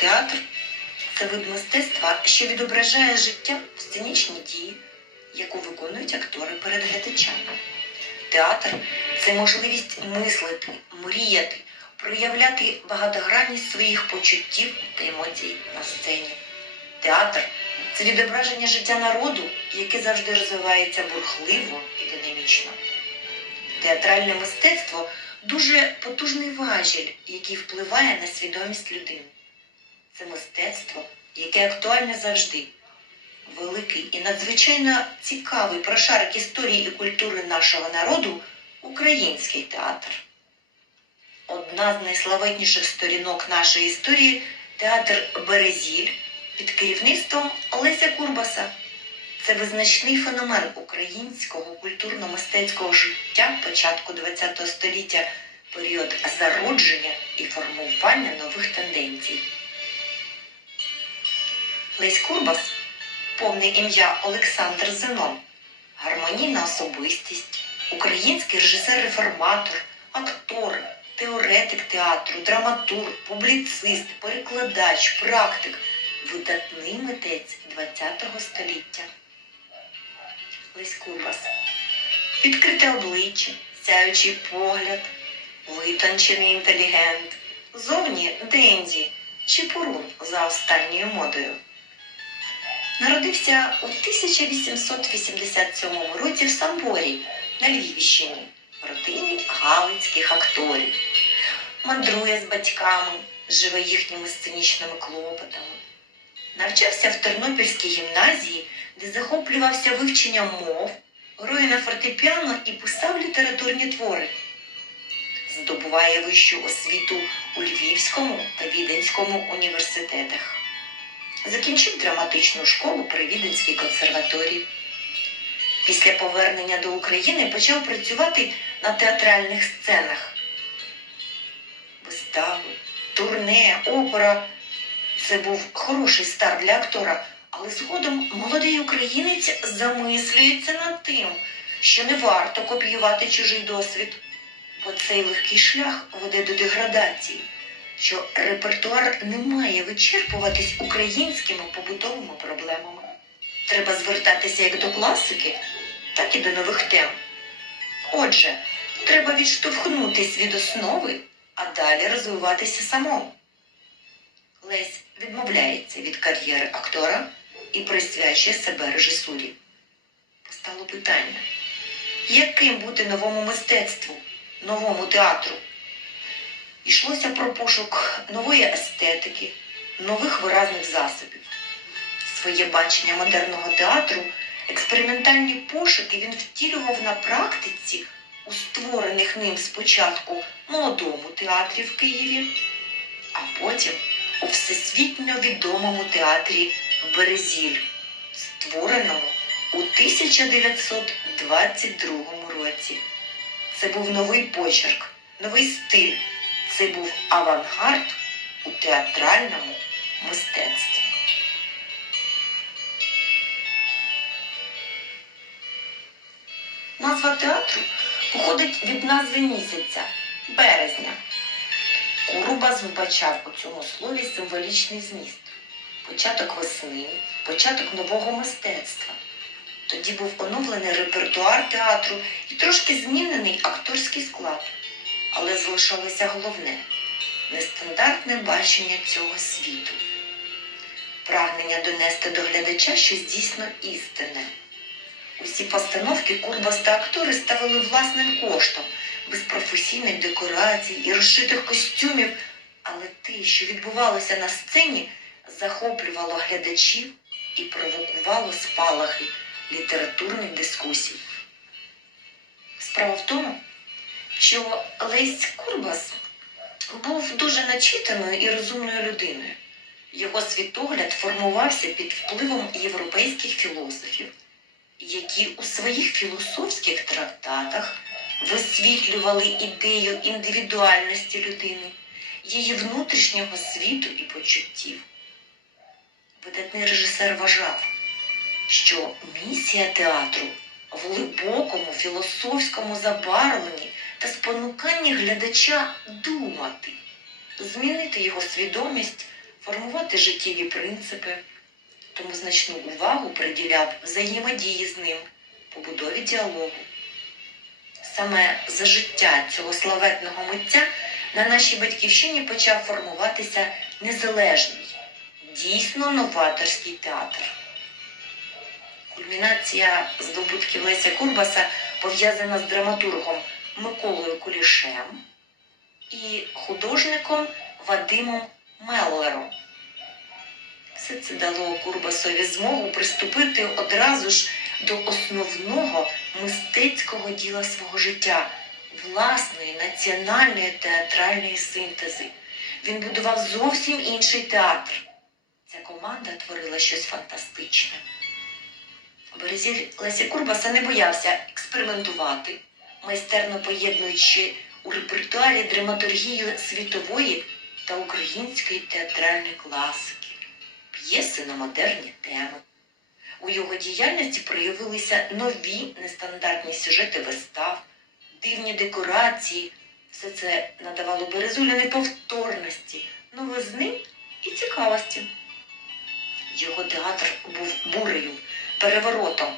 Театр це вид мистецтва, що відображає життя в сценічній дії, яку виконують актори перед глядачами. Театр це можливість мислити, мріяти, проявляти багатогранність своїх почуттів та емоцій на сцені. Театр це відображення життя народу, яке завжди розвивається бурхливо і динамічно. Театральне мистецтво дуже потужний важіль, який впливає на свідомість людини. Це мистецтво, яке актуальне завжди. Великий і надзвичайно цікавий прошарок історії і культури нашого народу український театр. Одна з найславетніших сторінок нашої історії театр Березіль під керівництвом Олеся Курбаса. Це визначний феномен українського культурно-мистецького життя початку ХХ століття, період зародження і формування нових тенденцій. Лесь Курбас, повне ім'я Олександр Зенон, гармонійна особистість, український режисер-реформатор, актор, теоретик театру, драматург, публіцист, перекладач, практик, видатний митець ХХ століття. Лесь Курбас. Відкрите обличчя, сяючий погляд, витончений інтелігент, зовні Денді, Чіпурун за останньою модою. Народився у 1887 році в Самборі на Львівщині в родині галицьких акторів. Мандрує з батьками, живе їхніми сценічними клопотами. Навчався в Тернопільській гімназії, де захоплювався вивченням мов, грою на фортепіано і писав літературні твори. Здобуває вищу освіту у Львівському та Віденському університетах. Закінчив драматичну школу при Віденській консерваторії. Після повернення до України почав працювати на театральних сценах. Вистави, турне, опера. Це був хороший старт для актора, але згодом молодий українець замислюється над тим, що не варто копіювати чужий досвід, бо цей легкий шлях веде до деградації, що репертуар не має вичерпуватись українськими побутовими проблемами. Треба звертатися як до класики, так і до нових тем. Отже, треба відштовхнутись від основи, а далі розвиватися самому. Лесь відмовляється від кар'єри актора і присвячує себе режисурі. Постало питання, яким бути новому мистецтву, новому театру? Йшлося про пошук нової естетики, нових виразних засобів. Своє бачення модерного театру, експериментальні пошуки він втілював на практиці у створених ним спочатку молодому театрі в Києві, а потім у всесвітньо відомому театрі Березіль, створеному у 1922 році. Це був новий почерк, новий стиль. Це був авангард у театральному мистецтві. Назва театру походить від назви місяця березня. Курубас вбачав у цьому слові символічний зміст. Початок весни, початок нового мистецтва. Тоді був оновлений репертуар театру і трошки змінений акторський склад. Але залишалося головне нестандартне бачення цього світу. Прагнення донести до глядача щось дійсно істинне. Усі постановки Курбас та актори ставили власним коштом, без професійних декорацій і розшитих костюмів, але те, що відбувалося на сцені, захоплювало глядачів і провокувало спалахи літературних дискусій. Справа в тому, що Лесь Курбас був дуже начитаною і розумною людиною. Його світогляд формувався під впливом європейських філософів, які у своїх філософських трактатах висвітлювали ідею індивідуальності людини, її внутрішнього світу і почуттів. Видатний режисер вважав, що місія театру в глибокому філософському забарвленні та спонуканні глядача думати, змінити його свідомість формувати життєві принципи, тому значну увагу приділяв взаємодії з ним, побудові діалогу. Саме за життя цього славетного митця на нашій батьківщині почав формуватися незалежний, дійсно новаторський театр. Кульмінація здобутків Леся Курбаса пов'язана з драматургом Миколою Кулішем і художником Вадимом Меллером. Все це дало Курбасові змогу приступити одразу ж до основного мистецького діла свого життя власної національної театральної синтези. Він будував зовсім інший театр. Ця команда творила щось фантастичне. Березіль Лесі Курбаса не боявся експериментувати, майстерно поєднуючи у репертуарі драматургію світової та української театральної класики, п'єси на модерні теми. У його діяльності проявилися нові нестандартні сюжети вистав, дивні декорації. Все це надавало Березулю неповторності, новизни і цікавості. Його театр був бурею, переворотом.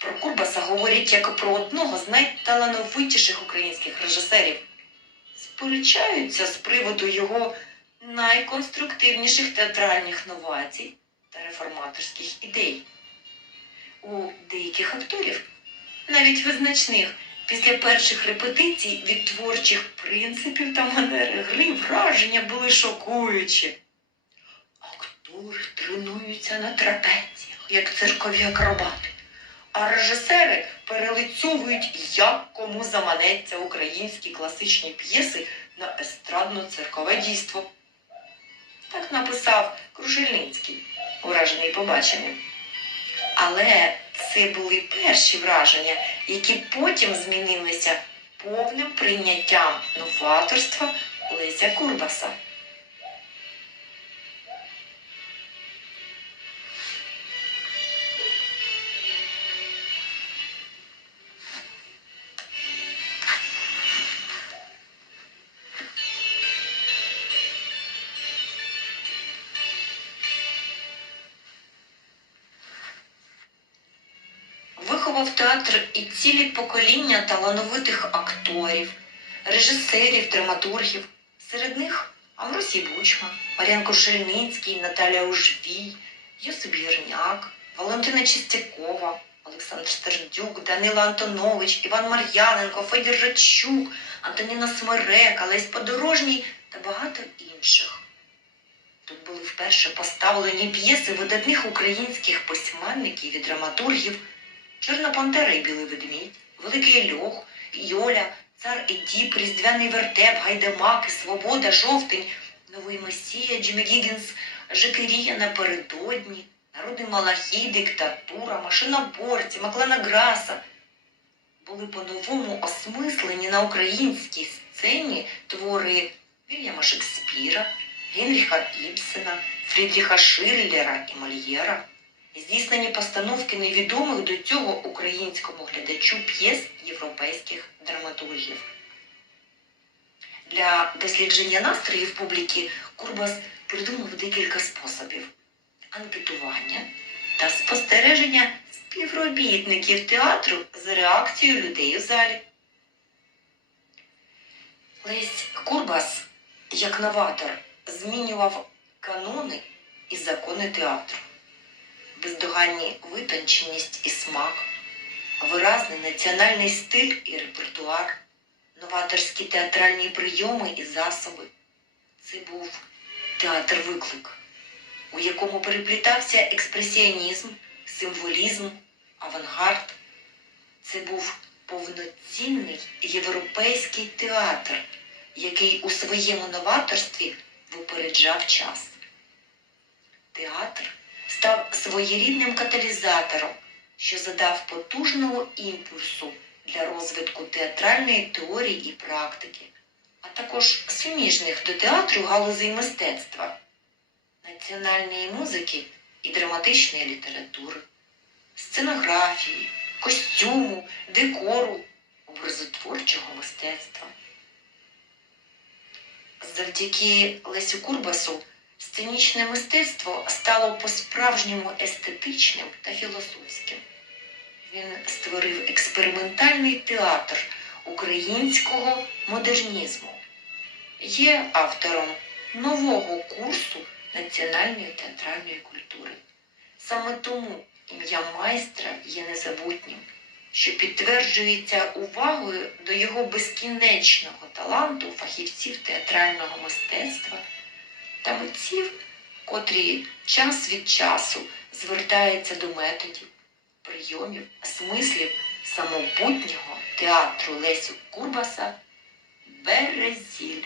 Про Курбаса говорять як про одного з найталановитіших українських режисерів. Сперечаються з приводу його найконструктивніших театральних новацій та реформаторських ідей. У деяких акторів, навіть визначних, після перших репетицій від творчих принципів та манери гри враження були шокуючі. Актори тренуються на трапеціях, як циркові акробати, а режисери перелицьовують, як кому заманеться українські класичні п'єси на естрадно-циркове дійство. Так написав Крушельницький, уражений побаченим. Але це були перші враження, які потім змінилися повним прийняттям новаторства Леся Курбаса. Виховав театр і цілі покоління талановитих акторів, режисерів, драматургів. Серед них Амросій Бучма, Мар'ян Кошельницький, Наталя Ужвій, Йосип Гірняк, Валентина Чистякова, Олександр Стердюк, Данила Антонович, Іван Мар'яненко, Федір Рачук, Антоніна Смерека, Лесь Подорожній та багато інших. Тут були вперше поставлені п'єси видатних українських письменників і драматургів Чорна пантера і білий ведмідь, Великий Льох, Йоля, Цар Едіп, Різдвяний вертеп, Гайдамаки, Свобода, Жовтень, Новий Месія, Джиммі Гіггінс, Жакерія напередодні, Народний Малахій, Диктатура, Машиноборці, Маклена Граса. Були по-новому осмислені на українській сцені твори Вільяма Шекспіра, Генріха Ібсена, Фрідріха Шиллера і Мольєра здійснені постановки невідомих до цього українському глядачу п'єс європейських драматургів. Для дослідження настроїв публіки Курбас придумав декілька способів: анкетування та спостереження співробітників театру за реакцією людей у залі. Лесь Курбас, як новатор, змінював канони і закони театру бездоганні витонченість і смак, виразний національний стиль і репертуар, новаторські театральні прийоми і засоби. Це був театр виклик, у якому переплітався експресіонізм, символізм, авангард. Це був повноцінний європейський театр, який у своєму новаторстві випереджав час. Театр став своєрідним каталізатором, що задав потужного імпульсу для розвитку театральної теорії і практики, а також суміжних до театру галузей мистецтва, національної музики і драматичної літератури, сценографії, костюму, декору, образотворчого мистецтва. Завдяки Лесю Курбасу Сценічне мистецтво стало по-справжньому естетичним та філософським. Він створив експериментальний театр українського модернізму. Є автором нового курсу національної театральної культури. Саме тому ім'я майстра є незабутнім, що підтверджується увагою до його безкінечного таланту фахівців театрального мистецтва та митців, котрі час від часу звертаються до методів, прийомів, смислів самобутнього театру Лесю Курбаса Березіль.